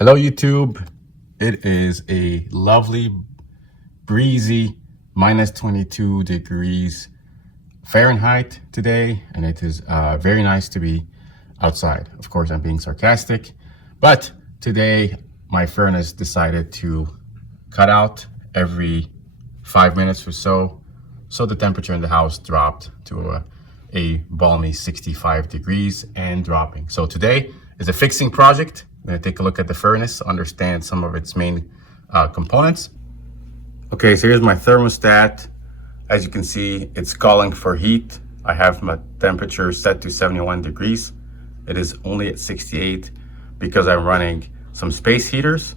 Hello YouTube. It is a lovely, breezy minus 22 degrees Fahrenheit today, and it is very nice to be outside. Of course, I'm being sarcastic, but today my furnace decided to cut out every 5 minutes or so, so the temperature in the house dropped to a balmy 65 degrees and dropping. So today is a fixing project. I'm going to take a look at the furnace, understand some of its main components. Okay, so here's my thermostat. As you can see, it's calling for heat. I have my temperature set to 71 degrees. It is only at 68 because I'm running some space heaters,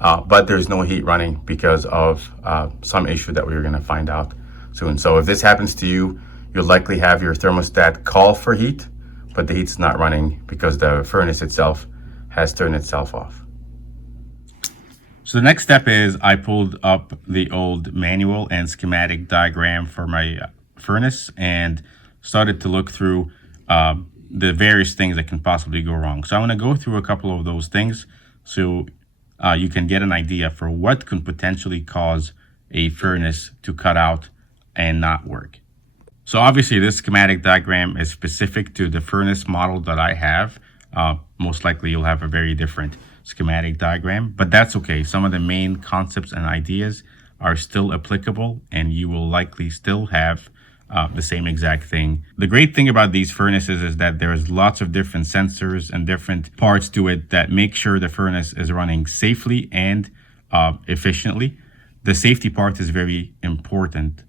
but there's no heat running because of some issue that we're gonna find out soon. So if this happens to you, you'll likely have your thermostat call for heat, but the heat's not running because the furnace itself has turned itself off. So the next step is I pulled up the old manual and schematic diagram for my furnace and started to look through the various things that can possibly go wrong. So I'm going to go through a couple of those things so you can get an idea for what could potentially cause a furnace to cut out and not work. So obviously this schematic diagram is specific to the furnace model that I have. Most likely you'll have a very different schematic diagram, but that's okay. Some of the main concepts and ideas are still applicable, and you will likely still have the same exact thing. The great thing about these furnaces is that there's lots of different sensors and different parts to it that make sure the furnace is running safely and efficiently. The safety part is very important,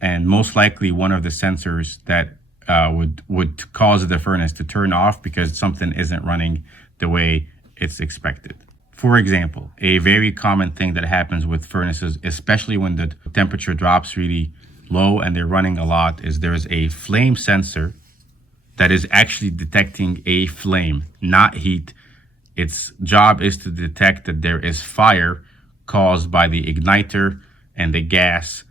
and most likely one of the sensors that would cause the furnace to turn off because something isn't running the way it's expected. For example, a very common thing that happens with furnaces, especially when the temperature drops really low and they're running a lot, is there's a flame sensor that is actually detecting a flame, not heat. Its job is to detect that there is fire caused by the igniter and the gas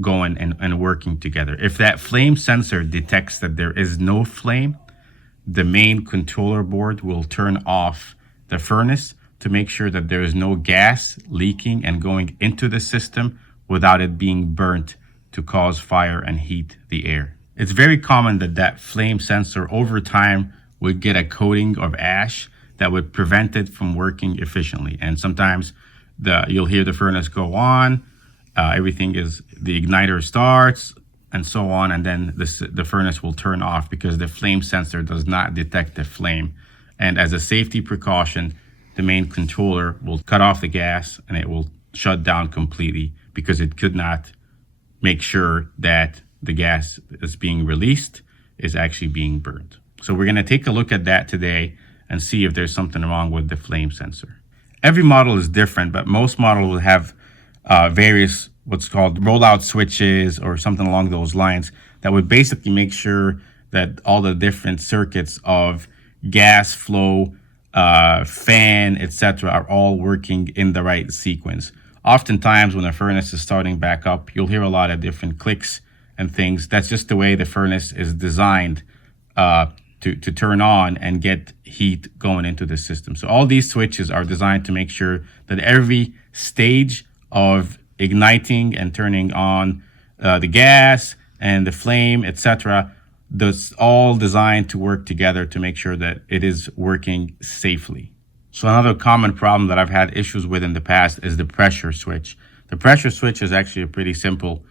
going and working together. If that flame sensor detects that there is no flame, the main controller board will turn off the furnace to make sure that there is no gas leaking and going into the system without it being burnt to cause fire and heat the air. It's very common that that flame sensor over time would get a coating of ash that would prevent it from working efficiently. And sometimes you'll hear the furnace go on, the igniter starts, and so on, and then the furnace will turn off because the flame sensor does not detect the flame. And as a safety precaution, the main controller will cut off the gas and it will shut down completely because it could not make sure that the gas that's being released is actually being burned. So we're going to take a look at that today and see if there's something wrong with the flame sensor. Every model is different, but most models will have various what's called rollout switches or something along those lines that would basically make sure that all the different circuits of gas flow, fan, etc. are all working in the right sequence. Oftentimes when a furnace is starting back up, you'll hear a lot of different clicks and things. That's just the way the furnace is designed to turn on and get heat going into the system. So all these switches are designed to make sure that every stage of igniting and turning on the gas and the flame, etc., that's all designed to work together to make sure that it is working safely. So another common problem that I've had issues with in the past is the pressure switch. The pressure switch is actually a pretty simple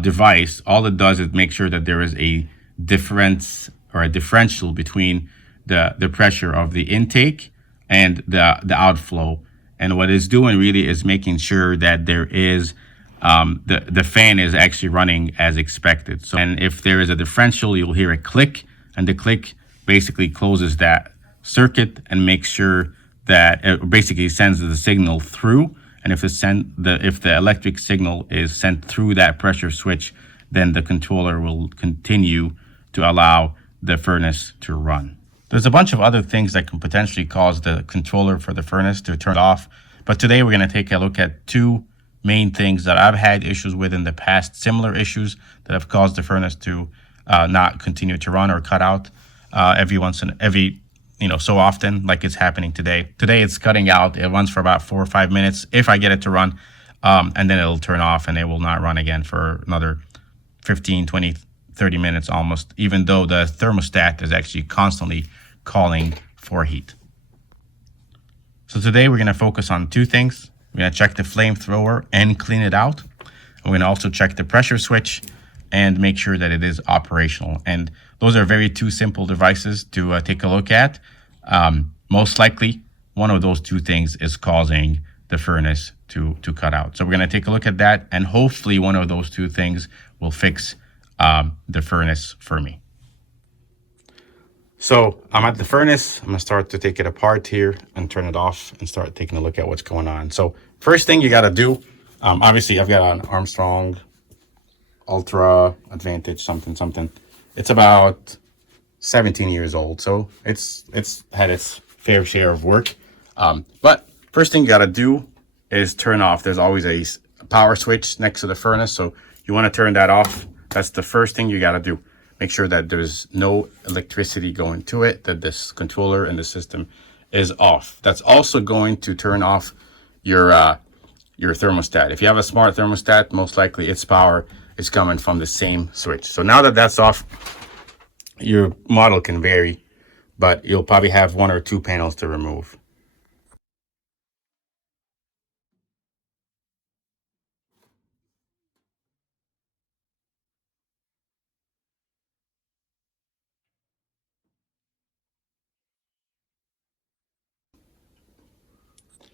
device. All it does is make sure that there is a difference or a differential between the pressure of the intake and the outflow. And what it's doing really is making sure that there is the fan is actually running as expected. So, and if there is a differential, you'll hear a click, and the click basically closes that circuit and makes sure that it basically sends the signal through. And if the electric signal is sent through that pressure switch, then the controller will continue to allow the furnace to run. There's a bunch of other things that can potentially cause the controller for the furnace to turn off, but today we're going to take a look at two main things that I've had issues with in the past, similar issues that have caused the furnace to not continue to run or cut out every so often like it's happening today. Today it's cutting out. It runs for about 4 or 5 minutes if I get it to run, and then it'll turn off and it will not run again for another 15, 20, 30 minutes almost, even though the thermostat is actually constantly calling for heat. So today we're going to focus on two things. We're going to check the flamethrower and clean it out. We're going to also check the pressure switch and make sure that it is operational. And those are very two simple devices to take a look at. Most likely, one of those two things is causing the furnace to cut out. So we're going to take a look at that, and hopefully one of those two things will fix the furnace for me. So I'm at the furnace. I'm going to start to take it apart here and turn it off and start taking a look at what's going on. So first thing you got to do, obviously I've got an Armstrong Ultra Advantage something. It's about 17 years old, so it's had its fair share of work. But first thing you got to do is turn off. There's always a power switch next to the furnace, so you want to turn that off. That's the first thing you got to do. Make sure that there's no electricity going to it, that this controller and the system is off. That's also going to turn off your thermostat. If you have a smart thermostat, most likely its power is coming from the same switch. So now that that's off, your model can vary, but you'll probably have one or two panels to remove.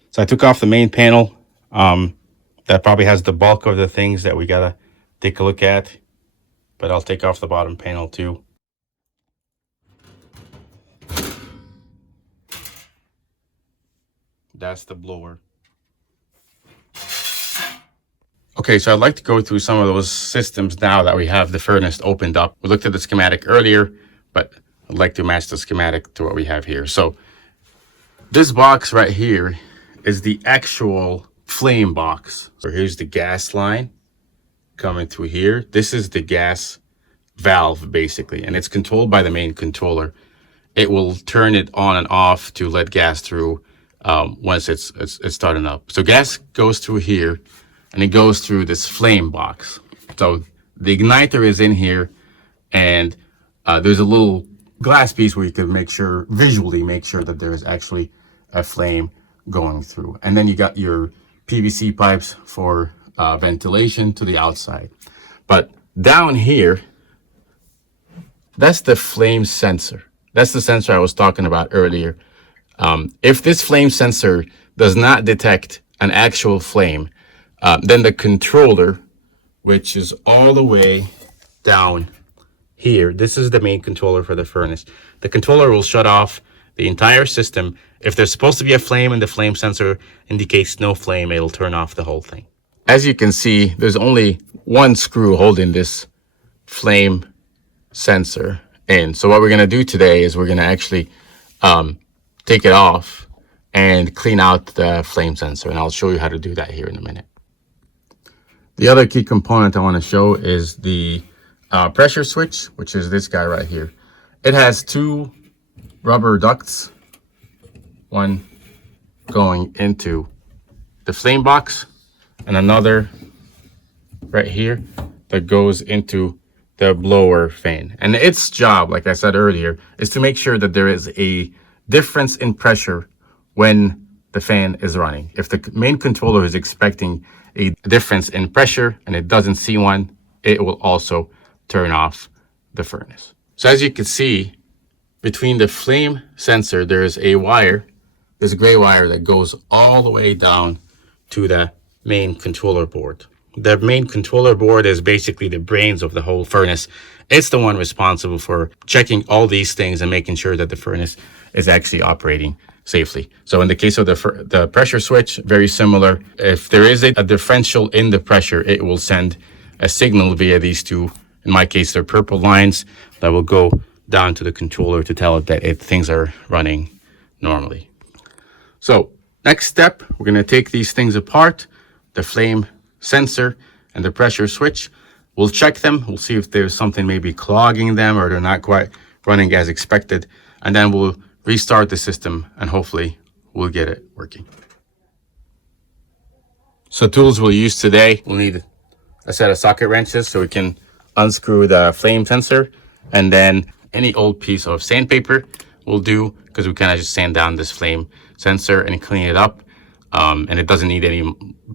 So I took off the main panel. That probably has the bulk of the things that we gotta take a look at, but I'll take off the bottom panel too. That's the blower. Okay, so I'd like to go through some of those systems now that we have the furnace opened up. We looked at the schematic earlier, but I'd like to match the schematic to what we have here. So this box right here is the actual flame box. So here's the gas line coming through here. This is the gas valve basically, and it's controlled by the main controller. It will turn it on and off to let gas through once it's starting up. So gas goes through here and it goes through this flame box. So the igniter is in here, and there's a little glass piece where you can visually make sure that there is actually a flame going through. And then you got your PVC pipes for ventilation to the outside. But down here, that's the flame sensor. That's the sensor I was talking about earlier. If this flame sensor does not detect an actual flame, then the controller, which is all the way down here, this is the main controller for the furnace. The controller will shut off the entire system. If there's supposed to be a flame and the flame sensor indicates no flame, it'll turn off the whole thing. As you can see, there's only one screw holding this flame sensor in. So what we're going to do today is we're going to actually take it off and clean out the flame sensor, and I'll show you how to do that here in a minute. The other key component I want to show is the pressure switch, which is this guy right here. It has two rubber ducts, one going into the flame box and another right here that goes into the blower fan. And its job, like I said earlier, is to make sure that there is a difference in pressure when the fan is running. If the main controller is expecting a difference in pressure and it doesn't see one, it will also turn off the furnace. So as you can see, between the flame sensor, there is a wire, this gray wire that goes all the way down to the main controller board. The main controller board is basically the brains of the whole furnace. It's the one responsible for checking all these things and making sure that the furnace is actually operating safely. So in the case of the pressure switch, very similar. If there is a differential in the pressure, it will send a signal via these two, in my case, they're purple lines, that will go down to the controller to tell it that things are running normally. So next step, we're going to take these things apart, the flame sensor and the pressure switch. We'll check them. We'll see if there's something maybe clogging them or they're not quite running as expected. And then we'll restart the system, and hopefully we'll get it working. So tools we'll use today, we'll need a set of socket wrenches so we can unscrew the flame sensor, and then any old piece of sandpaper will do, because we kind of just sand down this flame sensor and clean it up. And it doesn't need any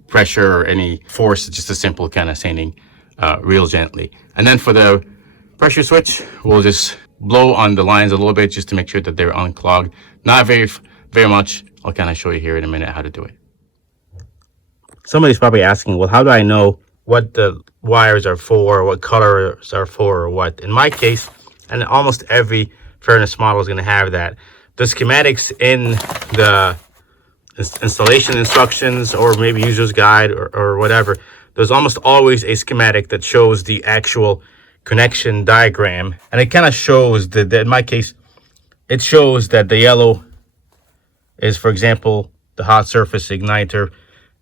pressure or any force. It's just a simple kind of sanding real gently. And then for the pressure switch, we'll just blow on the lines a little bit just to make sure that they're unclogged. Not very much. I'll kind of show you here in a minute how to do it. Somebody's probably asking, well, how do I know what the wires are for, what colors are for, or what? In my case, and almost every furnace model is going to have that. The schematics in the installation instructions, or maybe user's guide, or whatever, there's almost always a schematic that shows the actual connection diagram, and it kind of shows that in my case it shows that the yellow is, for example, the hot surface igniter,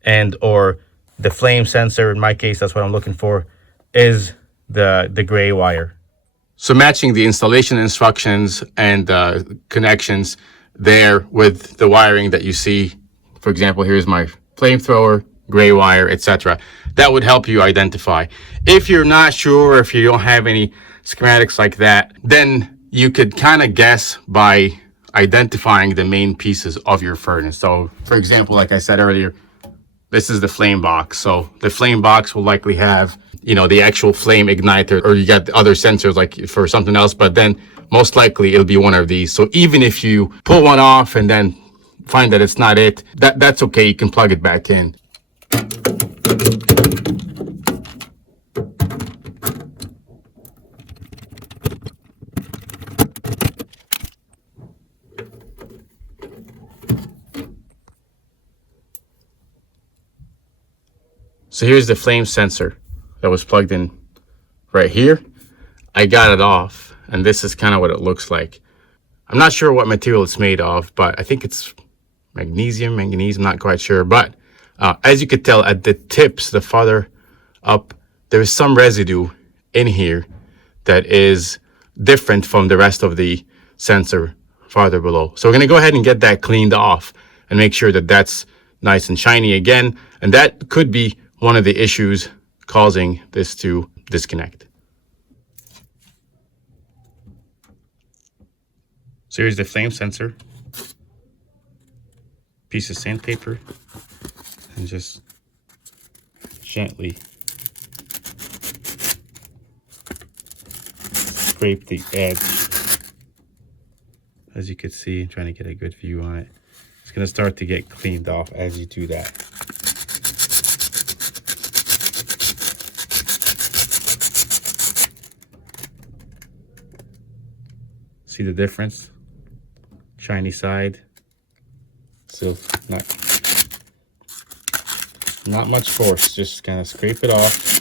and or the flame sensor, in my case that's what I'm looking for, is the gray wire. So matching the installation instructions and connections there with the wiring that you see, for example, here's my flamethrower, gray wire, etc. That would help you identify. If you're not sure, if you don't have any schematics like that, then you could kind of guess by identifying the main pieces of your furnace. So for example, like I said earlier, this is the flame box. So the flame box will likely have, you know, the actual flame igniter, or you got other sensors like for something else, but then most likely it'll be one of these. So even if you pull one off and then find that it's not it, that's okay. You can plug it back in. So here's the flame sensor that was plugged in right here. I got it off, and this is kind of what it looks like. I'm not sure what material it's made of, but I think it's magnesium, manganese, I'm not quite sure. But as you could tell at the tips, the farther up, there's some residue in here that is different from the rest of the sensor farther below. So we're going to go ahead and get that cleaned off and make sure that that's nice and shiny again. And that could be one of the issues causing this to disconnect. So here's the flame sensor, piece of sandpaper, and just gently scrape the edge. As you can see, I'm trying to get a good view on it. It's going to start to get cleaned off as you do that. See the difference? Shiny side. So not much force, just kind of scrape it off.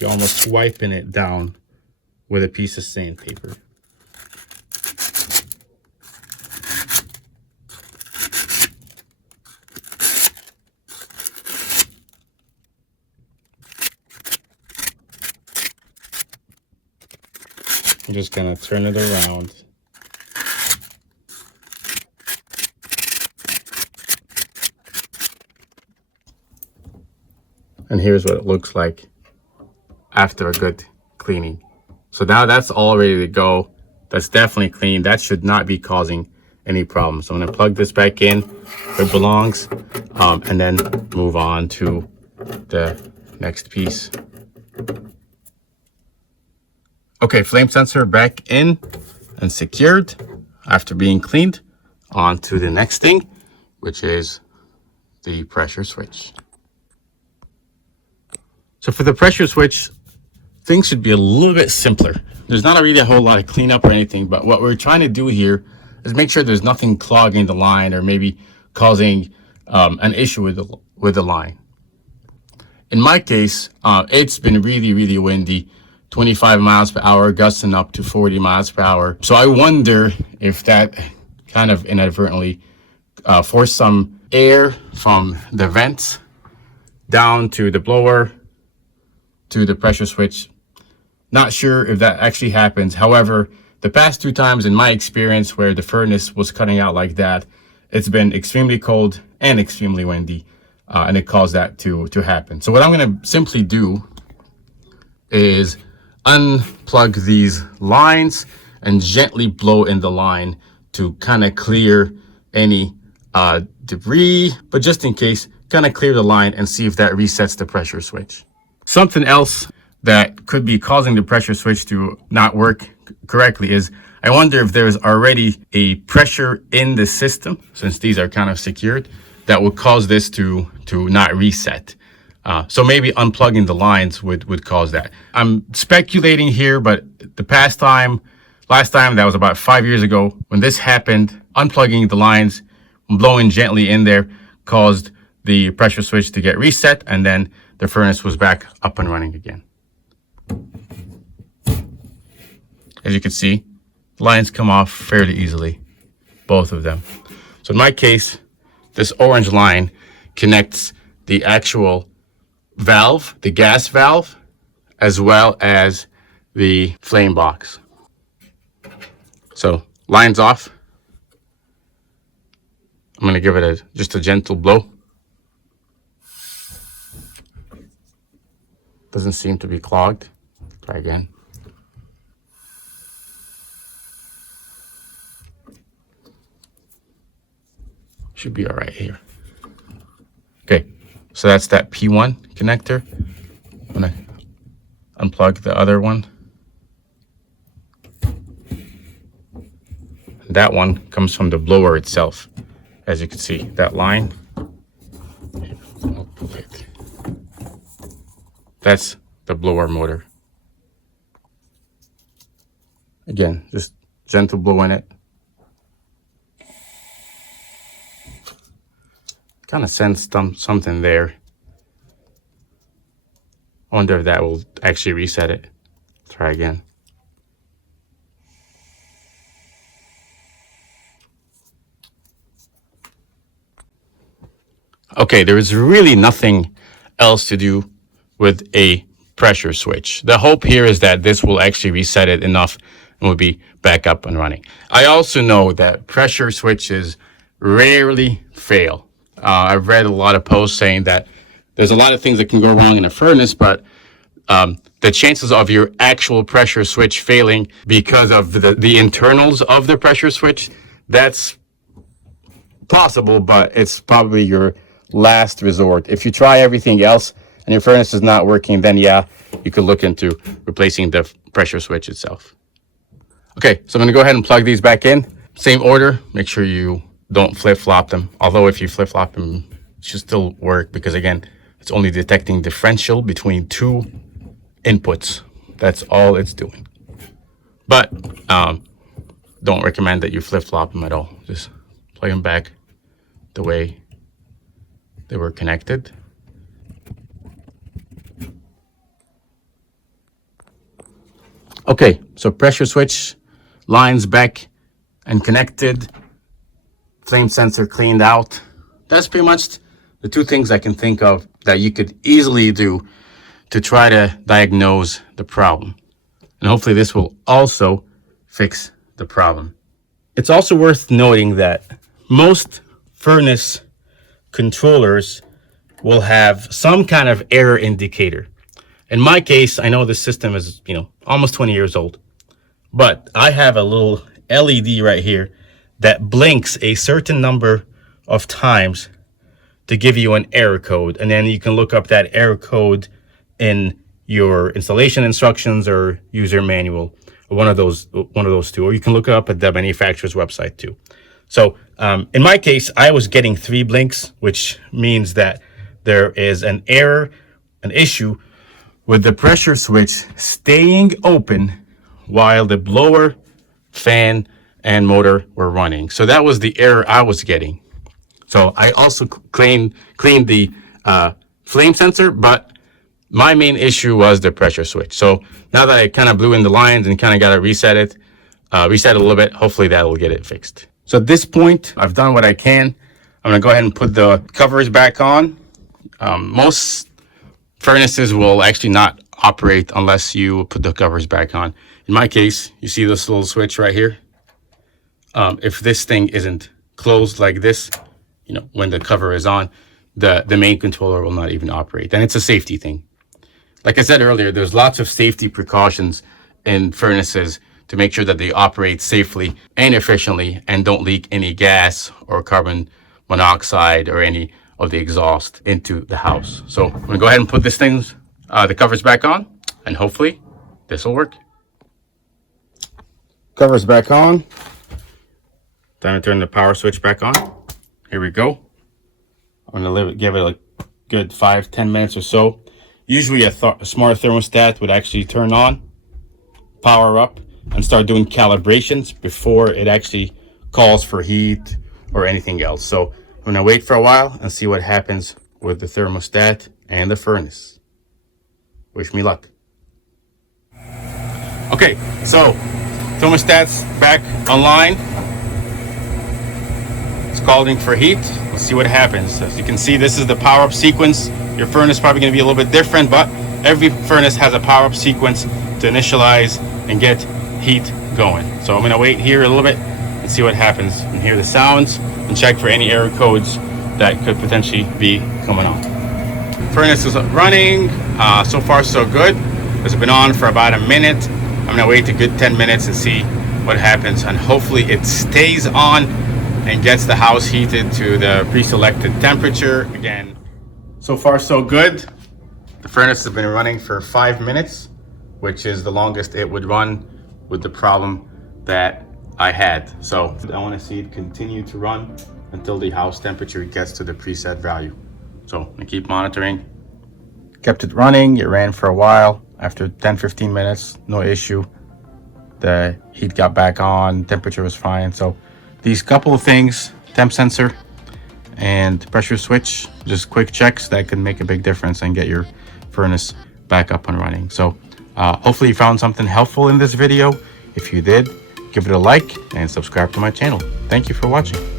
You're almost wiping it down with a piece of sandpaper. I'm just gonna turn it around. And here's what it looks like after a good cleaning. So now that's all ready to go. That's definitely clean. That should not be causing any problems. So I'm gonna plug this back in where it belongs, and then move on to the next piece. Okay, flame sensor back in and secured after being cleaned. On to the next thing, which is the pressure switch. So for the pressure switch, things should be a little bit simpler. There's not really a whole lot of cleanup or anything, but what we're trying to do here is make sure there's nothing clogging the line or maybe causing an issue with the line. In my case, it's been really windy, 25 miles per hour, gusting up to 40 miles per hour. So I wonder if that kind of inadvertently forced some air from the vents down to the blower to the pressure switch. Not sure if that actually happens. However, the past 2 times in my experience where the furnace was cutting out like that, it's been extremely cold and extremely windy, and it caused that to happen. So what I'm going to simply do is unplug these lines and gently blow in the line to kind of clear any debris, but just in case, kind of clear the line and see if that resets the pressure switch. Something else that could be causing the pressure switch to not work correctly is I wonder if there's already a pressure in the system, since these are kind of secured, that would cause this to not reset. So maybe unplugging the lines would cause that. I'm speculating here, but last time, that was about 5 years ago, when this happened, unplugging the lines, blowing gently in there, caused the pressure switch to get reset, and then the furnace was back up and running again. As you can see, the lines come off fairly easily, both of them. So in my case, this orange line connects the actual valve, the gas valve, as well as the flame box. So lines off. I'm going to give it just a gentle blow. Doesn't seem to be clogged. Try again. Should be all right here. Okay, so that's that P1 connector. I'm gonna unplug the other one. That one comes from the blower itself. As you can see, that line. That's the blower motor. Again, just gentle blow in it. Kind of sense something there. I wonder if that will actually reset it. Try again. Okay, there is really nothing else to do with a pressure switch. The hope here is that this will actually reset it enough and will be back up and running. I also know that pressure switches rarely fail. I've read a lot of posts saying that there's a lot of things that can go wrong in a furnace, but the chances of your actual pressure switch failing because of the internals of the pressure switch, that's possible, but it's probably your last resort. If you try everything else and your furnace is not working, then yeah, you could look into replacing the pressure switch itself. Okay, so I'm going to go ahead and plug these back in. Same order. Make sure you don't flip-flop them. Although if you flip-flop them, it should still work because, again, it's only detecting differential between two inputs. That's all it's doing. But don't recommend that you flip-flop them at all. Just plug them back the way they were connected. Okay, so pressure switch lines back and connected. Flame sensor cleaned out. That's pretty much the two things I can think of that you could easily do to try to diagnose the problem. And hopefully this will also fix the problem. It's also worth noting that most furnace controllers will have some kind of error indicator. In my case, I know this system is, almost 20 years old, but I have a little LED right here that blinks a certain number of times to give you an error code. And then you can look up that error code in your installation instructions or user manual, or one of those two, or you can look it up at the manufacturer's website too. So in my case, I was getting 3 blinks, which means that there is an error, an issue with the pressure switch staying open while the blower, fan, and motor were running. So that was the error I was getting. So I also cleaned the flame sensor, but my main issue was the pressure switch. So now that I kind of blew in the lines and kind of got to reset it a little bit, hopefully that will get it fixed. So at this point, I've done what I can. I'm gonna go ahead and put the covers back on. Most furnaces will actually not operate unless you put the covers back on. In my case, you see this little switch right here. If this thing isn't closed like this, you know, when the cover is on, the main controller will not even operate. And it's a safety thing. Like I said earlier, there's lots of safety precautions in furnaces to make sure that they operate safely and efficiently and don't leak any gas or carbon monoxide or any of the exhaust into the house. So I'm gonna go ahead and put this thing, the covers back on, and hopefully this will work. Covers back on. Time to turn the power switch back on. Here we go. I'm gonna give it a good 5-10 minutes or so. Usually a smart thermostat would actually turn on, power up, and start doing calibrations before it actually calls for heat or anything else. So I'm gonna wait for a while and see what happens with the thermostat and the furnace. Wish me luck. Okay, so thermostat's back online. It's calling for heat. Let's see what happens. As you can see, this is the power up sequence. Your furnace is probably going to be a little bit different, but every furnace has a power up sequence to initialize and get heat going. So I'm going to wait here a little bit and see what happens and hear the sounds and check for any error codes that could potentially be coming on. Furnace is running. So far so good. It's been on for about a minute. I'm going to wait a good 10 minutes and see what happens, and hopefully it stays on and gets the house heated to the pre-selected temperature again. So far so good. The furnace has been running for 5 minutes, which is the longest it would run with the problem that I had. So I want to see it continue to run until the house temperature gets to the preset value. So I'm gonna keep monitoring. Kept it running, it ran for a while. After 10-15 minutes, no issue. The heat got back on, temperature was fine. So these couple of things, temp sensor and pressure switch, just quick checks that can make a big difference and get your furnace back up and running. So hopefully you found something helpful in this video. If you did, give it a like and subscribe to my channel. Thank you for watching.